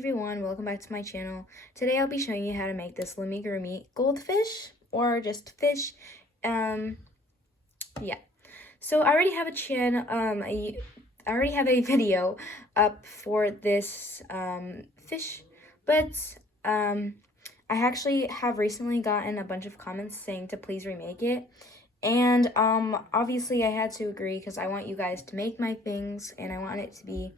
everyone, welcome back to my channel. Today I'll be showing you how to make this loomigurumi goldfish, or just fish. Yeah. So I already have I already have a video up for this fish, but I actually have recently gotten a bunch of comments saying to please remake it. And obviously I had to agree because I want you guys to make my things and I want it to be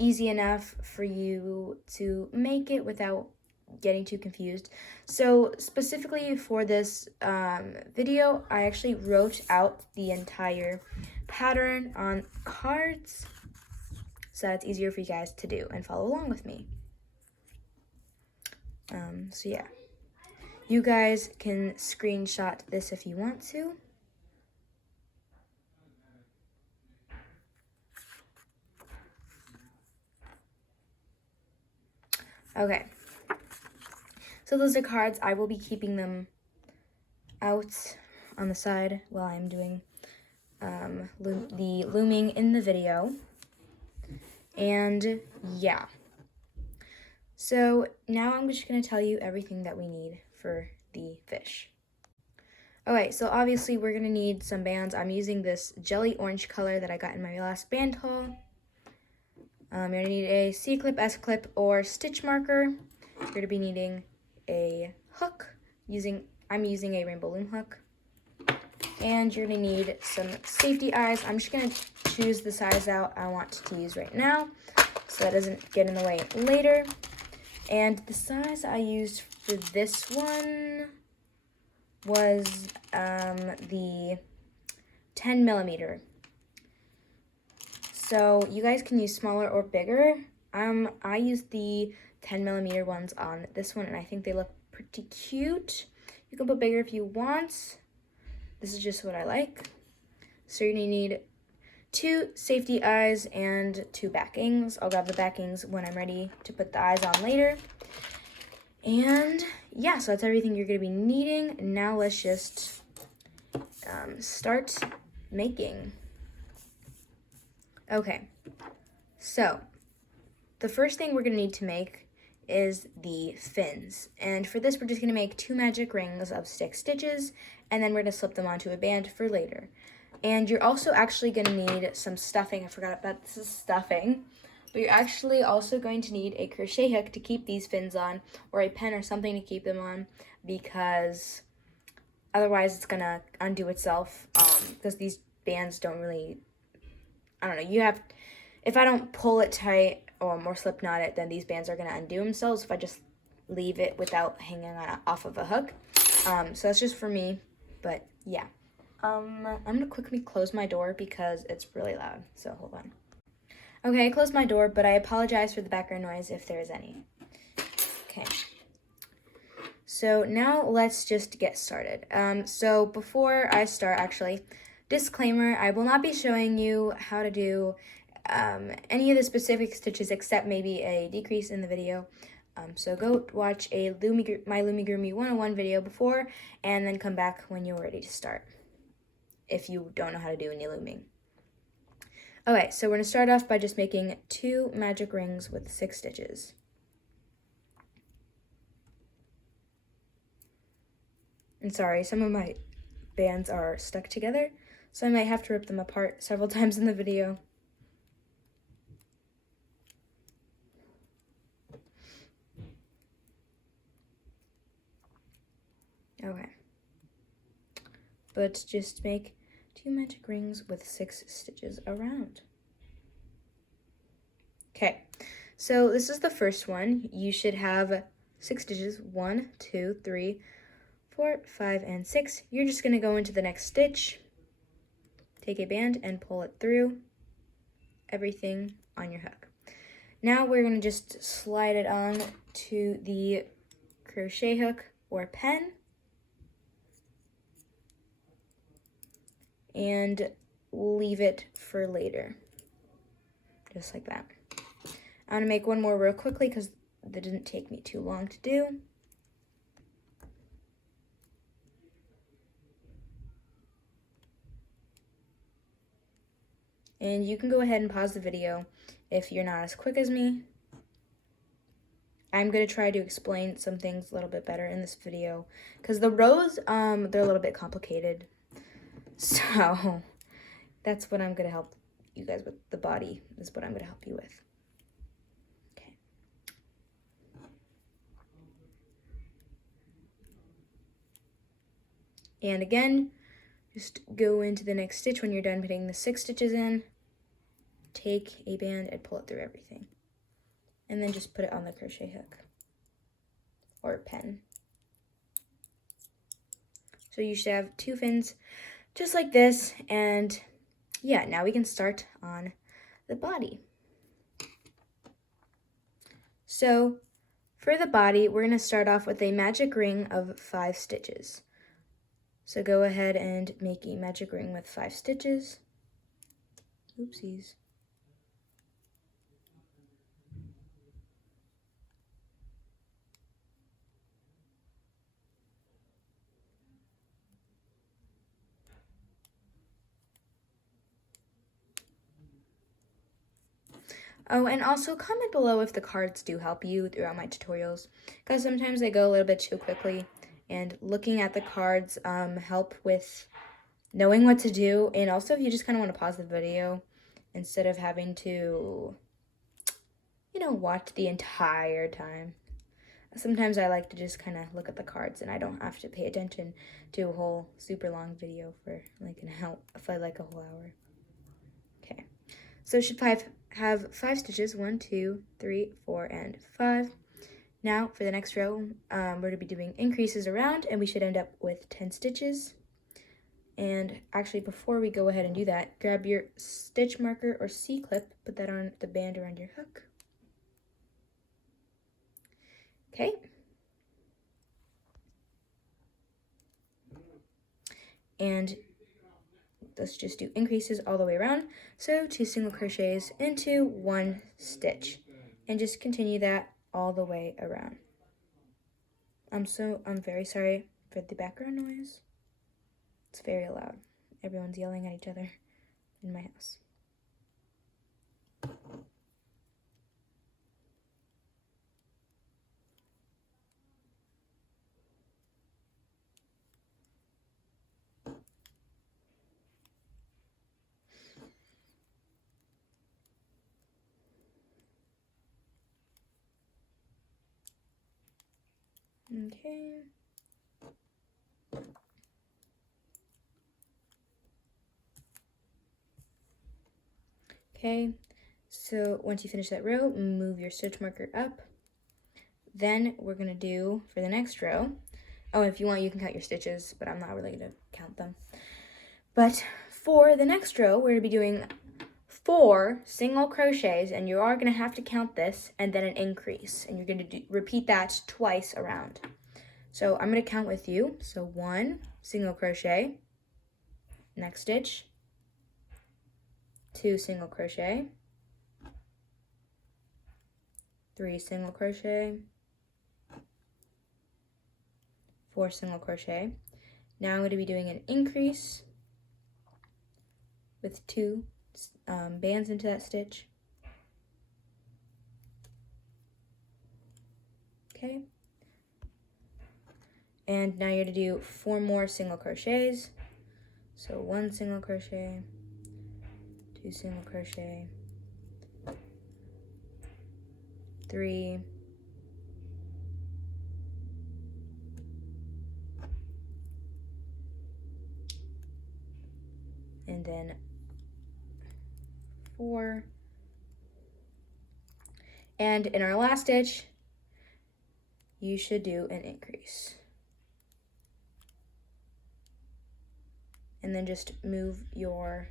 easy enough for you to make it without getting too confused. So specifically for this video, I actually wrote out the entire pattern on cards so that's easier for you guys to do and follow along with me. So yeah, you guys can screenshot this if you want to. Okay, so those are cards. I will be keeping them out on the side while I'm doing the looming in the video. And yeah, so now I'm just going to tell you everything that we need for the fish. Okay, so obviously we're going to need some bands. I'm using this jelly orange color that I got in my last band haul. You're going to need a C-clip, S-clip, or stitch marker. You're going to be needing a hook. I'm using a rainbow loom hook. And you're going to need some safety eyes. I'm just going to choose the size out I want to use right now so that doesn't get in the way later. And the size I used for this one was the 10 millimeter. So you guys can use smaller or bigger. I used the 10 millimeter ones on this one and I think they look pretty cute. You can put bigger if you want. This is just what I like. So you're gonna need 2 safety eyes and 2 backings. I'll grab the backings when I'm ready to put the eyes on later. And yeah, so that's everything you're gonna be needing. Now let's just start making. Okay, so the first thing we're gonna need to make is the fins. And for this, we're just gonna make 2 magic rings of 6 stitches, and then we're gonna slip them onto a band for later. And you're also actually gonna need some stuffing. I forgot about this is stuffing. But you're actually also going to need a crochet hook to keep these fins on, or a pen or something to keep them on, because otherwise it's gonna undo itself, because these bands don't really, I don't know, if I don't pull it tight or slip knot it, then these bands are gonna undo themselves if I just leave it without hanging on off of a hook. So that's just for me, but yeah. I'm gonna quickly close my door because it's really loud, so hold on. Okay, I closed my door, but I apologize for the background noise if there is any. Okay. So now let's just get started. So before I start, actually, disclaimer, I will not be showing you how to do any of the specific stitches except maybe a decrease in the video. So go watch my loomigurumi 101 video before, and then come back when you're ready to start, if you don't know how to do any looming. Okay, so we're going to start off by just making 2 magic rings with 6 stitches. And sorry, some of my bands are stuck together, so I might have to rip them apart several times in the video. Okay. But just make 2 magic rings with 6 stitches around. Okay, so this is the first one. You should have 6 stitches, 1, 2, 3, 4, 5, and 6. You're just gonna go into the next stitch, take a band and pull it through everything on your hook. Now we're gonna just slide it on to the crochet hook or pen, and leave it for later, just like that. I'm gonna make one more real quickly because that didn't take me too long to do. And you can go ahead and pause the video if you're not as quick as me. I'm going to try to explain some things a little bit better in this video, because the rows, they're a little bit complicated. So that's what I'm going to help you guys with. The body is what I'm going to help you with. Okay. And again, just go into the next stitch when you're done putting the 6 stitches in. Take a band and pull it through everything. And then just put it on the crochet hook or pen. So you should have 2 fins just like this, and yeah, now we can start on the body. So for the body, we're going to start off with a magic ring of 5 stitches. So go ahead and make a magic ring with 5 stitches. Oopsies. Oh, and also comment below if the cards do help you throughout my tutorials, because sometimes they go a little bit too quickly, and looking at the cards help with knowing what to do, and also if you just kind of want to pause the video instead of having to, you know, watch the entire time. Sometimes I like to just kind of look at the cards and I don't have to pay attention to a whole super long video for like a whole hour. Okay, so it should have 5 stitches, 1, 2, 3, 4, and 5. Now for the next row, we're going to be doing increases around, and we should end up with 10 stitches. And actually, before we go ahead and do that, grab your stitch marker or C-clip, put that on the band around your hook. Okay. And let's just do increases all the way around. So 2 single crochets into 1 stitch, and just continue that all the way around. I'm very sorry for the background noise. It's very loud. Everyone's yelling at each other in my house. Okay. Okay, so once you finish that row, move your stitch marker up. Then we're going to do, for the next row, oh, if you want, you can count your stitches, but I'm not really going to count them. But for the next row, we're going to be doing 4 single crochets, and you are going to have to count this, and then an increase. And you're going to repeat that twice around. So I'm going to count with you. So 1 single crochet, next stitch, 2 single crochet, 3 single crochet, 4 single crochet. Now I'm going to be doing an increase with 2 bands into that stitch. Okay. And now you're going to do 4 more single crochets. So 1 single crochet, 2 single crochet, 3, and then 4. And in our last stitch, you should do an increase. And then just move your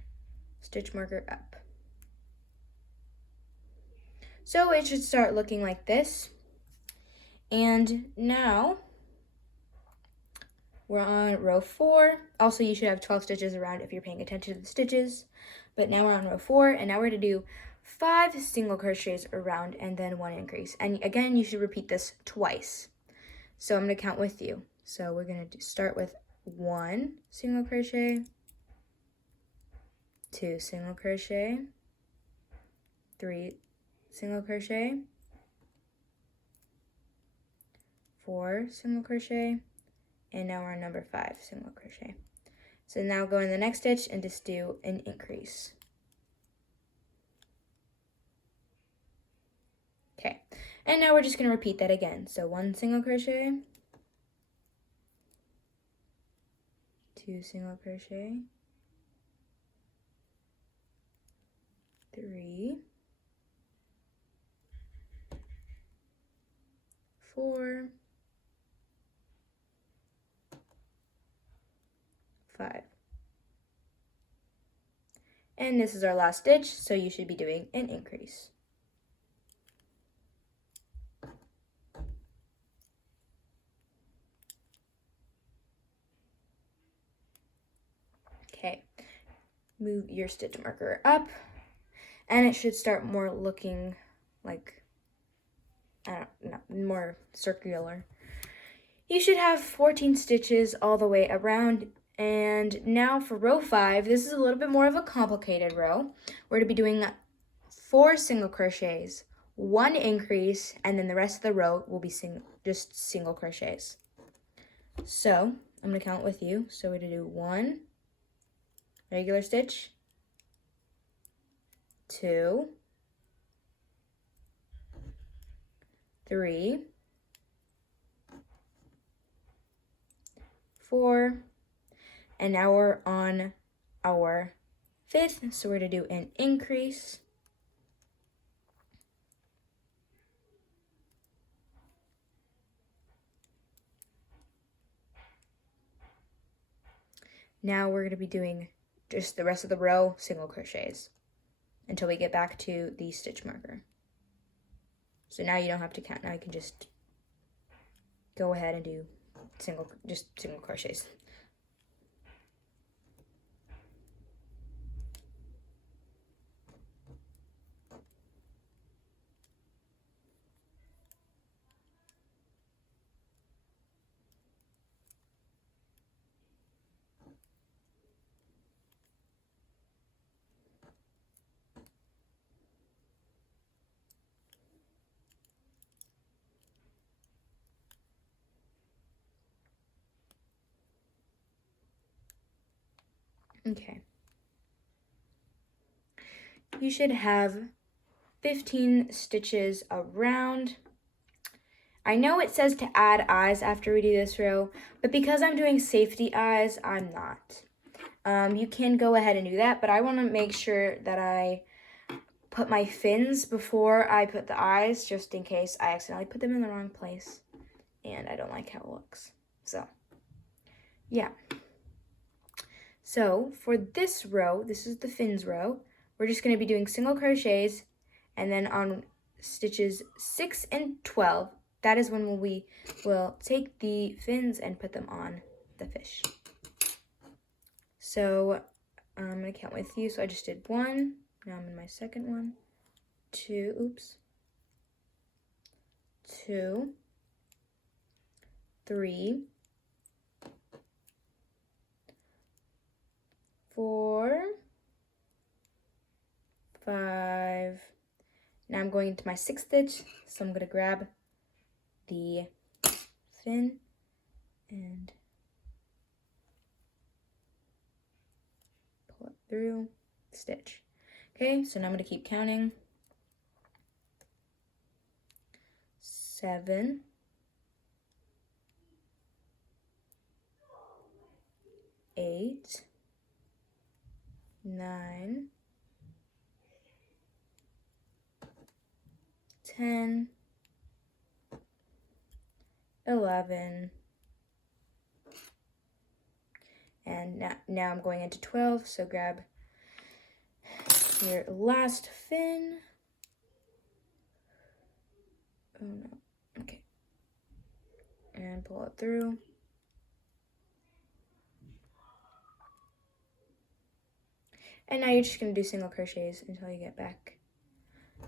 stitch marker up. So it should start looking like this. And now we're on row 4. Also, you should have 12 stitches around if you're paying attention to the stitches. But now we're on row 4, and now we're going to do 5 single crochets around and then 1 increase. And again, you should repeat this twice. So I'm going to count with you. So we're going to start with 1 single crochet, 2 single crochet, 3 single crochet, 4 single crochet, and now we're on number 5 single crochet. So now go in the next stitch and just do an increase. Okay, and now we're just going to repeat that again. So 1 single crochet, 2 single crochet, 3, 4, 5. And this is our last stitch, so you should be doing an increase. Okay, move your stitch marker up, and it should start more looking like, I don't know, more circular. You should have 14 stitches all the way around. And now for row 5, this is a little bit more of a complicated row. We're going to be doing 4 single crochets, 1 increase, and then the rest of the row will be just single crochets. So I'm going to count with you. So we're going to do 1 regular stitch, 2, 3, 4, and now we're on our 5th, so we're going to do an increase. Now we're going to be doing just the rest of the row single crochets until we get back to the stitch marker. So now you don't have to count. Now you can just go ahead and do single crochets. Okay. You should have 15 stitches around. I know it says to add eyes after we do this row, but because I'm doing safety eyes, I'm not. You can go ahead and do that, but I want to make sure that I put my fins before I put the eyes, just in case I accidentally put them in the wrong place and I don't like how it looks. So, yeah. So for this row, this is the fins row, we're just going to be doing single crochets, and then on stitches 6 and 12, that is when we will take the fins and put them on the fish. So I'm going to count with you. So I just did 1, now I'm in my second one, 2, 2, 3, 4, 5. Now I'm going into my 6th stitch, so I'm going to grab the fin and pull it through, stitch. Okay, so now I'm going to keep counting. 7, 8, 9, 10, 11, and now I'm going into 12, so grab your last fin. Oh no, okay, and pull it through. And now you're just going to do single crochets until you get back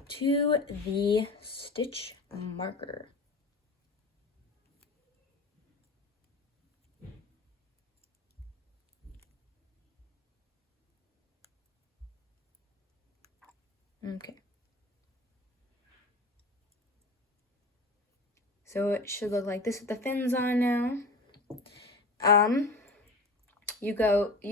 to the stitch marker. Okay. So it should look like this with the fins on now. You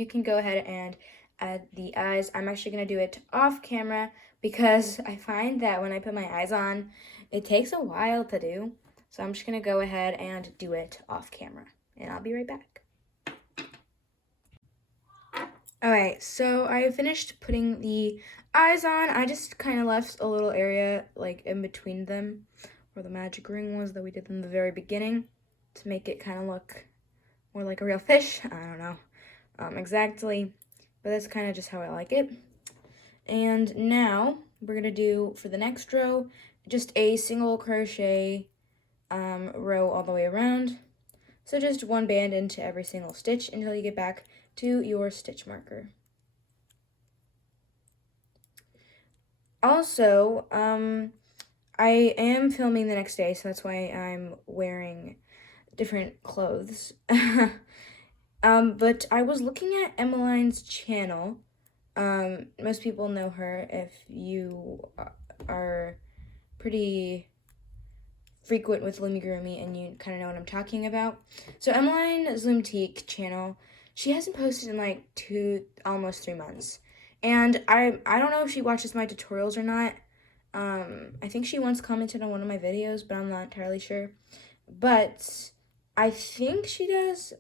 can go ahead and add the eyes. I'm actually gonna do it off camera because I find that when I put my eyes on, it takes a while to do. So I'm just gonna go ahead and do it off camera, and I'll be right back. Alright, so I finished putting the eyes on. I just kind of left a little area like in between them where the magic ring was that we did in the very beginning to make it kind of look more like a real fish. I don't know exactly, but that's kind of just how I like it. And now we're gonna do, for the next row, just a single crochet row all the way around. So just one band into every single stitch until you get back to your stitch marker. Also, I am filming the next day, so that's why I'm wearing different clothes. But I was looking at Emmeline's channel. Most people know her if you are pretty frequent with loomigurumi and you kind of know what I'm talking about. So Emmeline's Loomtique channel, she hasn't posted in like almost 3 months. And I don't know if she watches my tutorials or not. I think she once commented on one of my videos, but I'm not entirely sure. But I think she does.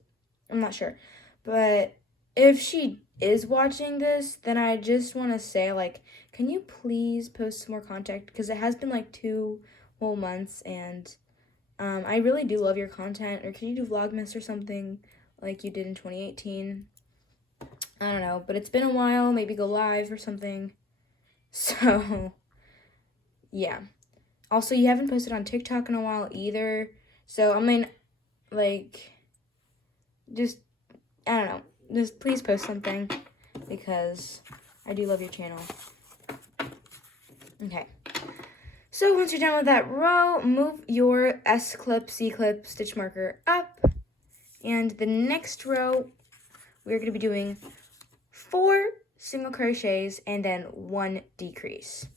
I'm not sure. But if she is watching this, then I just want to say, like, can you please post some more content? Because it has been like 2 whole months, and I really do love your content. Or can you do Vlogmas or something like you did in 2018? I don't know, but it's been a while. Maybe go live or something. So, yeah. Also, you haven't posted on TikTok in a while either. So, I mean, like, just, I don't know. Just please post something because I do love your channel. Okay. So once you're done with that row, move your S-clip, C-clip, stitch marker up. And the next row, we're going to be doing 4 single crochets and then 1 decrease.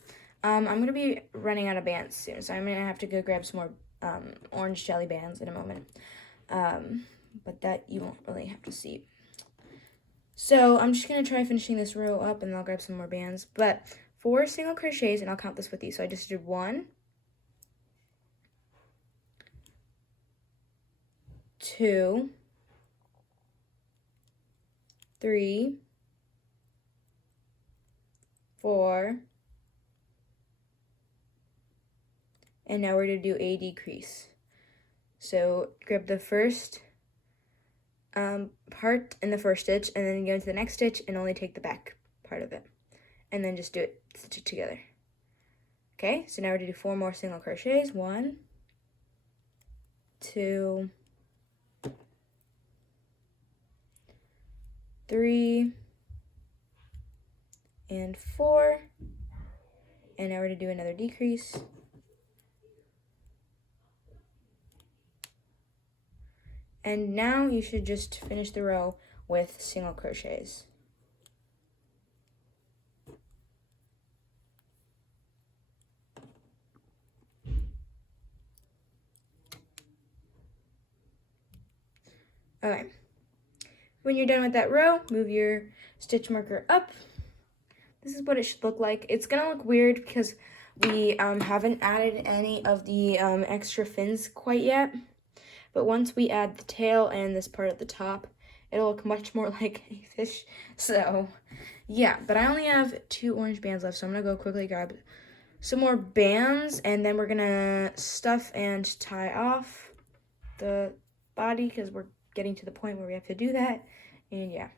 I'm going to be running out of bands soon, so I'm going to have to go grab some more orange jelly bands in a moment. But that you won't really have to see. So I'm just going to try finishing this row up and then I'll grab some more bands. But 4 single crochets, and I'll count this with you. So I just did 1, 2, 3, 4, and now we're going to do a decrease. So grab the first part in the first stitch, and then go into the next stitch and only take the back part of it. And then just do it, stitch it together. Okay, so now we're going to do 4 more single crochets. 1, 2, 3, and 4. And now we're going to do another decrease. And now you should just finish the row with single crochets. Okay. When you're done with that row, move your stitch marker up. This is what it should look like. It's gonna look weird because we haven't added any of the extra fins quite yet. But once we add the tail and this part at the top, it'll look much more like a fish. So, yeah. But I only have 2 orange bands left, so I'm gonna go quickly grab some more bands, and then we're gonna stuff and tie off the body because we're getting to the point where we have to do that. And yeah.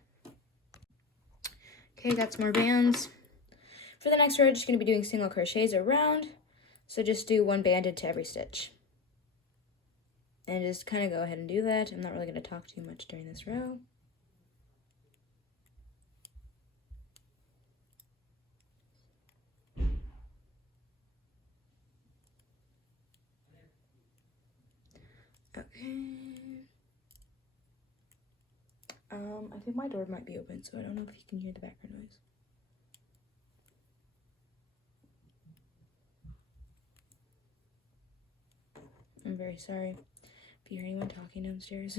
Okay, got some more bands. For the next row, I'm just going to be doing single crochets around. So just do 1 band into every stitch. And just kind of go ahead and do that. I'm not really going to talk too much during this row. Okay. I think my door might be open, so I don't know if you can hear the background noise. very sorry if you hear anyone talking downstairs.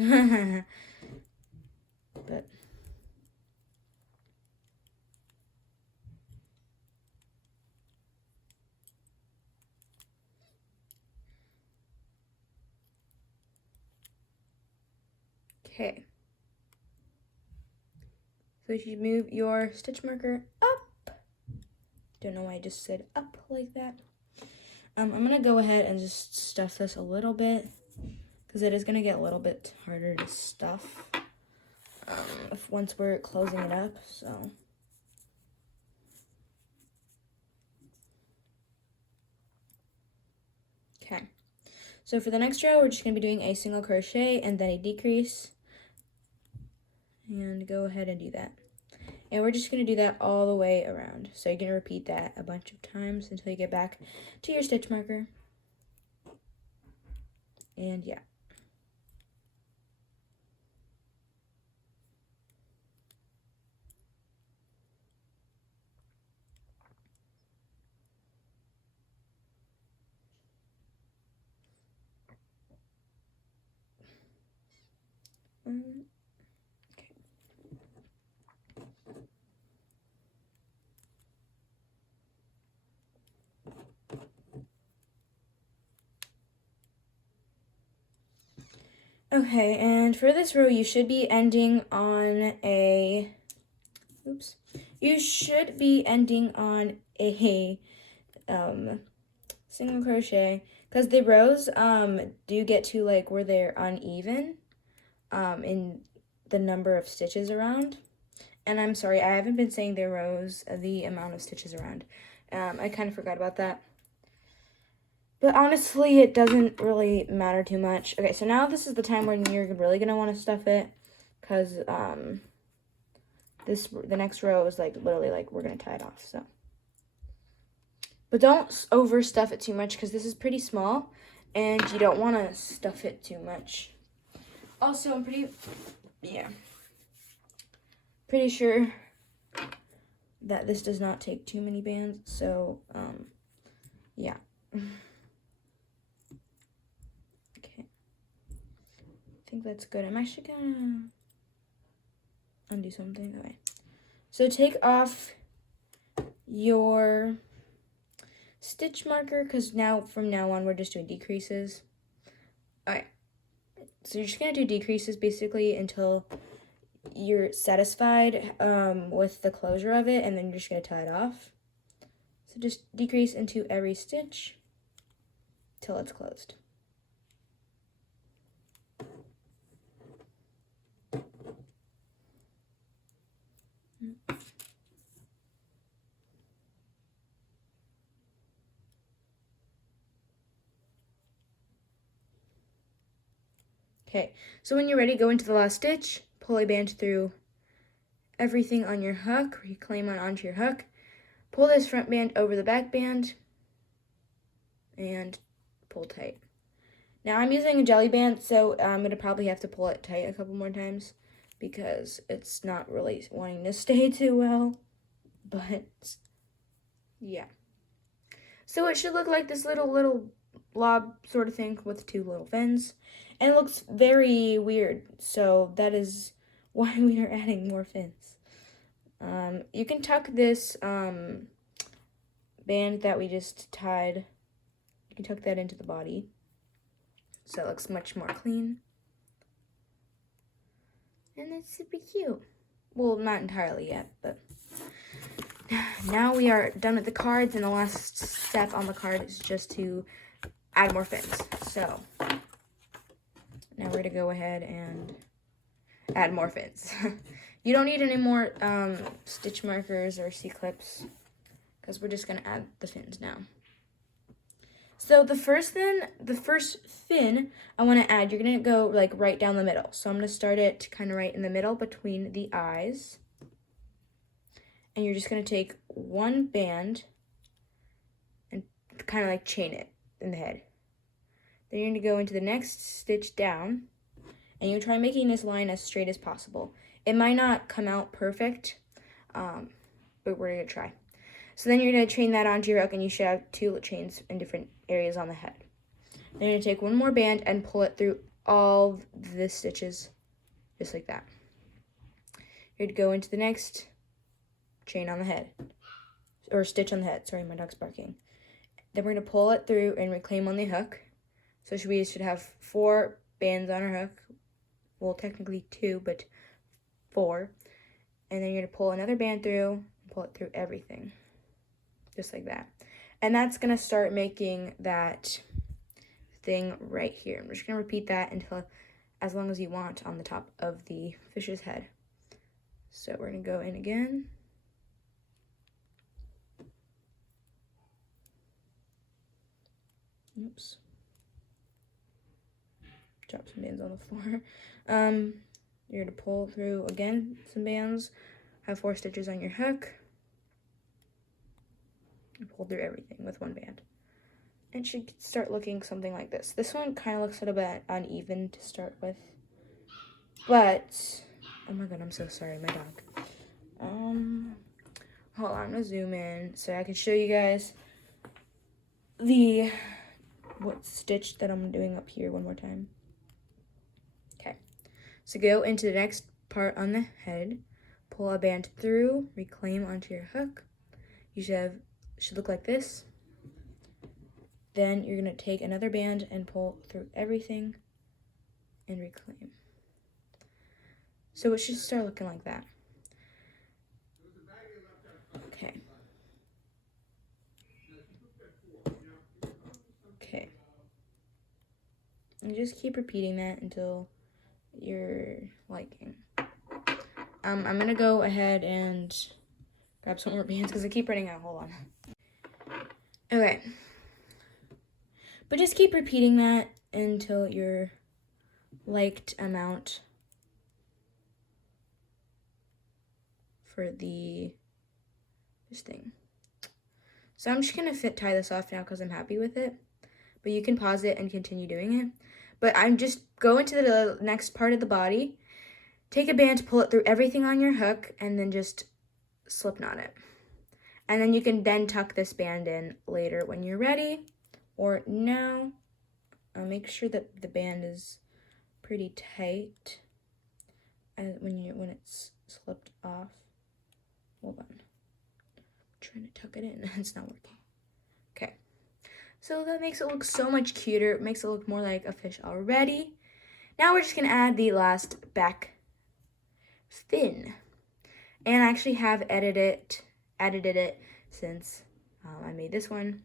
But okay. So you move your stitch marker up. Don't know why I just said up like that. I'm gonna go ahead and just stuff this a little bit because it is gonna get a little bit harder to stuff once we're closing it up. So okay. So for the next row, we're just gonna be doing a single crochet and then a decrease. And go ahead and do that. And we're just going to do that all the way around. So you're going to repeat that a bunch of times until you get back to your stitch marker. And yeah. Okay, and for this row, you should be ending on a, you should be ending on a single crochet, because the rows do get to like where they're uneven in the number of stitches around. And I'm sorry, I haven't been saying the rows, the amount of stitches around. I kind of forgot about that. But honestly, it doesn't really matter too much. Okay, so now this is the time when you're really going to want to stuff it. Because the next row is like literally like we're going to tie it off. So, but don't overstuff it too much because this is pretty small. And you don't want to stuff it too much. Also, I'm pretty sure that this does not take too many bands. So, yeah. I think that's good. I'm actually gonna undo something. Okay. So take off your stitch marker because from now on we're just doing decreases. Alright. So you're just gonna do decreases basically until you're satisfied with the closure of it, and then you're just gonna tie it off. So just decrease into every stitch till it's closed. Okay, so when you're ready, go into the last stitch, pull a band through everything on your hook, reclaim on onto your hook, pull this front band over the back band, and pull tight. Now I'm using a jelly band, so I'm going to probably have to pull it tight a couple more times because it's not really wanting to stay too well, but yeah. So it should look like this little blob sort of thing with two little fins. And it looks very weird, so that is why we are adding more fins. You can tuck this band that we just tied, you can tuck that into the body, so it looks much more clean. And it's super cute. Well, not entirely yet, but now we are done with the cards, and the last step on the card is just to add more fins. So now we're going to go ahead and add more fins. You don't need any more stitch markers or C-clips because we're just going to add the fins now. So the first fin I want to add, you're going to go like right down the middle. So I'm going to start it kind of right in the middle between the eyes. And you're just going to take one band and kind of like chain it in the head. Then you're going to go into the next stitch down, and you try making this line as straight as possible. It might not come out perfect, but we're going to try. So then you're going to chain that onto your hook, and you should have two chains in different areas on the head. Then you're gonna take one more band and pull it through all the stitches, just like that. You're gonna go into the next chain on the head, or stitch on the head. Sorry, my dog's barking. Then we're gonna pull it through and reclaim on the hook. So we should have 4 bands on our hook. Well, technically 2, but 4. And then you're gonna pull another band through and pull it through everything, just like that. And that's gonna start making that thing right here. I'm just gonna repeat that until as long as you want on the top of the fish's head. So we're gonna go in again. Oops. Drop some bands on the floor. You're gonna pull through again some bands. Have 4 stitches on your hook. And pull through everything with 1 band. It should start looking something like this. This one kind of looks a little bit uneven to start with. But, oh my god, I'm so sorry, my dog. Hold on, I'm gonna zoom in so I can show you guys what stitch that I'm doing up here one more time. Okay, so go into the next part on the head, pull a band through, reclaim onto your hook. You should look like this. Then you're gonna take another band and pull through everything and reclaim. So it should start looking like that. Okay. Okay. And just keep repeating that until you're liking. I'm gonna go ahead and grab some more bands because I keep running out. Hold on. Okay. But just keep repeating that until your liked amount for this thing. So I'm just gonna tie this off now because I'm happy with it. But you can pause it and continue doing it. But I'm just go into the next part of the body, take a band, pull it through everything on your hook, and then just slip knot it. And then you can then tuck this band in later when you're ready, or now. Make sure that the band is pretty tight when it's slipped off. Hold on. I'm trying to tuck it in. It's not working. Okay. So that makes it look so much cuter. It makes it look more like a fish already. Now we're just going to add the last back fin. And I actually have edited it since I made this one.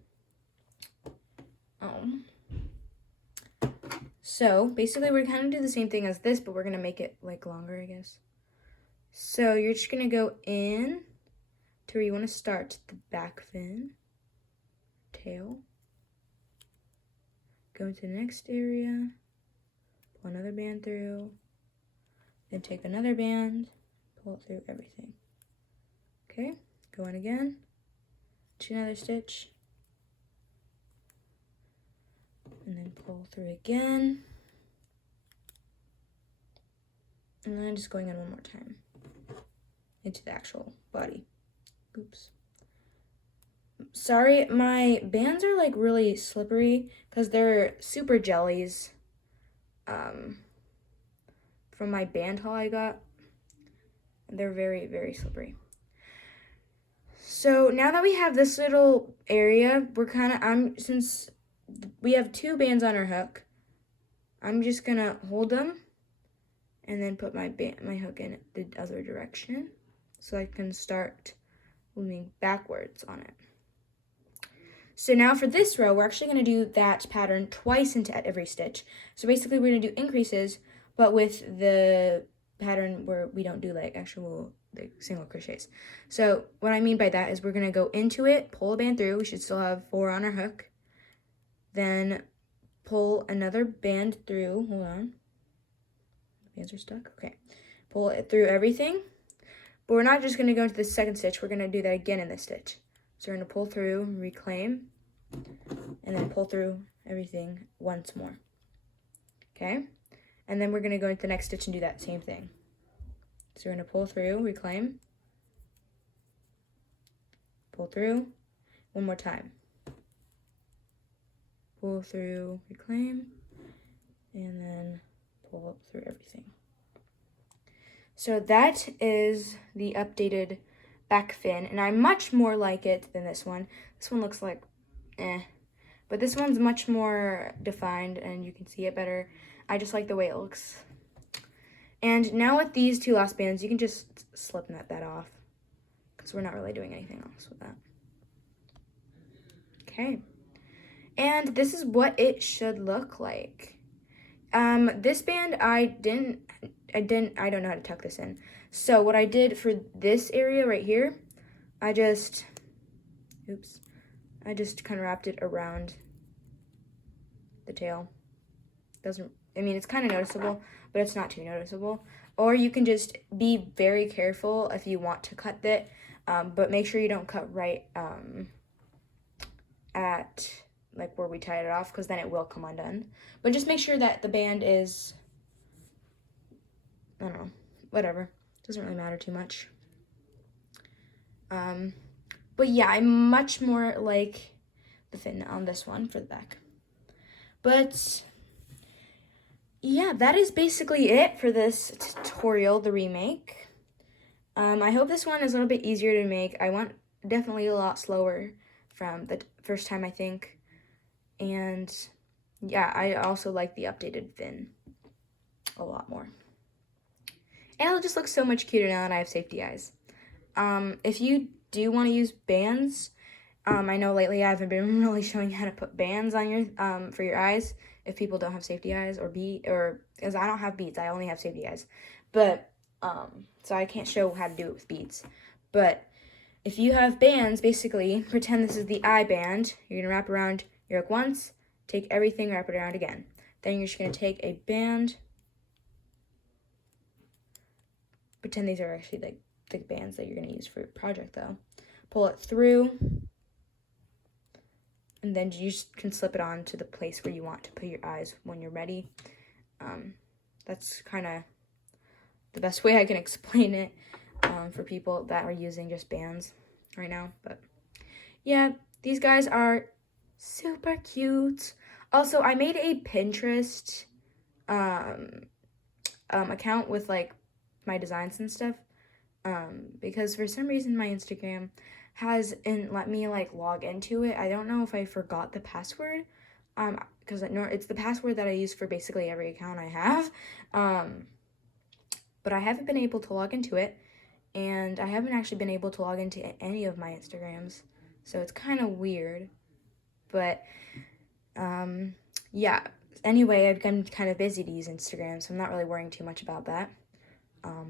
So basically we're kind of do the same thing as this, but we're going to make it like longer, I guess. So you're just going to go in to where you want to start the back fin, tail. Go into the next area, pull another band through, then take another band, pull it through everything. Okay, go in again, to another stitch, and then pull through again, and then just going in one more time into the actual body. Oops. Sorry, my bands are like really slippery because they're super jellies from my band haul I got. They're very, very slippery. So now that we have this little area, since we have 2 bands on our hook, I'm just gonna hold them and then put my hook in the other direction so I can start looming backwards on it. So now for this row, we're actually going to do that pattern twice into every stitch. So basically we're going to do increases, but with the pattern where we don't do like actual single crochets. So what I mean by that is we're going to go into it, pull a band through. We should still have 4 on our hook. Then pull another band through. Hold on. Bands are stuck. Okay. Pull it through everything. But we're not just going to go into the second stitch. We're going to do that again in this stitch. So we're going to pull through, reclaim, and then pull through everything once more. Okay? And then we're going to go into the next stitch and do that same thing. So we're going to pull through, reclaim, pull through, one more time. pull through, reclaim, and then pull up through everything. So that is the updated back fin, and I much more like it than this one. This one looks like but this one's much more defined and you can see it better. I just like the way it looks. And now with these two last bands, you can just slip that off because we're not really doing anything else with that. Okay. And this is what it should look like. This band, I don't know how to tuck this in. So what I did for this area right here, I just kind of wrapped it around the tail. It's kind of noticeable, but it's not too noticeable. Or you can just be very careful if you want to cut it, but make sure you don't cut right at like where we tied it off, because then it will come undone. But just make sure that the band is, I don't know, whatever. Doesn't really matter too much. But yeah, I much more like the fin on this one for the back. But yeah, that is basically it for this tutorial, the remake. I hope this one is a little bit easier to make. I went definitely a lot slower from the first time, I think. And yeah, I also like the updated fin a lot more. And it'll just look so much cuter now that I have safety eyes. If you do want to use bands, I know lately I haven't been really showing how to put bands on your for your eyes if people don't have safety eyes or because I don't have beads, I only have safety eyes. But so I can't show how to do it with beads. But if you have bands, basically pretend this is the eye band. You're gonna wrap around your hook once, take everything, wrap it around again. Then you're just gonna take a band. Pretend these are actually like the bands that you're gonna use for your project though. Pull it through, and then you just can slip it on to the place where you want to put your eyes when you're ready. That's kind of the best way I can explain it for people that are using just bands right now. But yeah, these guys are super cute. Also, I made a Pinterest account with like my designs and stuff because for some reason my Instagram hasn't let me like log into it. I don't know if I forgot the password because it's the password that I use for basically every account I have, but I haven't been able to log into it, and I haven't actually been able to log into any of my Instagrams, so it's kind of weird. But yeah, anyway, I've been kind of busy to use Instagram, so I'm not really worrying too much about that.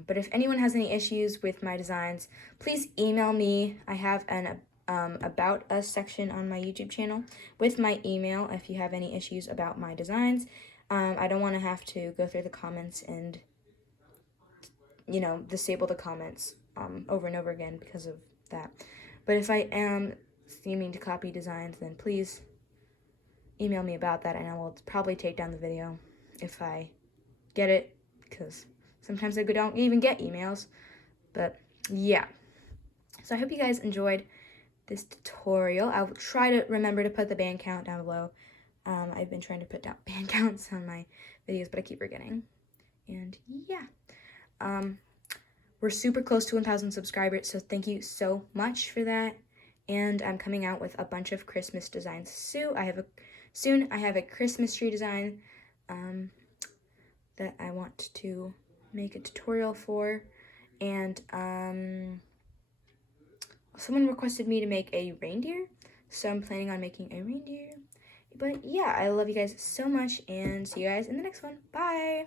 But if anyone has any issues with my designs, please email me. I have an About Us section on my YouTube channel with my email if you have any issues about my designs. I don't want to have to go through the comments and, disable the comments over and over again because of that. But if I am seeming to copy designs, then please email me about that, and I will probably take down the video if I get it, because sometimes I don't even get emails. But yeah, so I hope you guys enjoyed this tutorial. I will try to remember to put the band count down below. I've been trying to put down band counts on my videos, but I keep forgetting. And yeah, we're super close to 1,000 subscribers, so thank you so much for that. And I'm coming out with a bunch of Christmas designs soon. I have a Christmas tree design that I want to make a tutorial for, and someone requested me to make a reindeer, so I'm planning on making a reindeer. But yeah, I love you guys so much, and see you guys in the next one. Bye!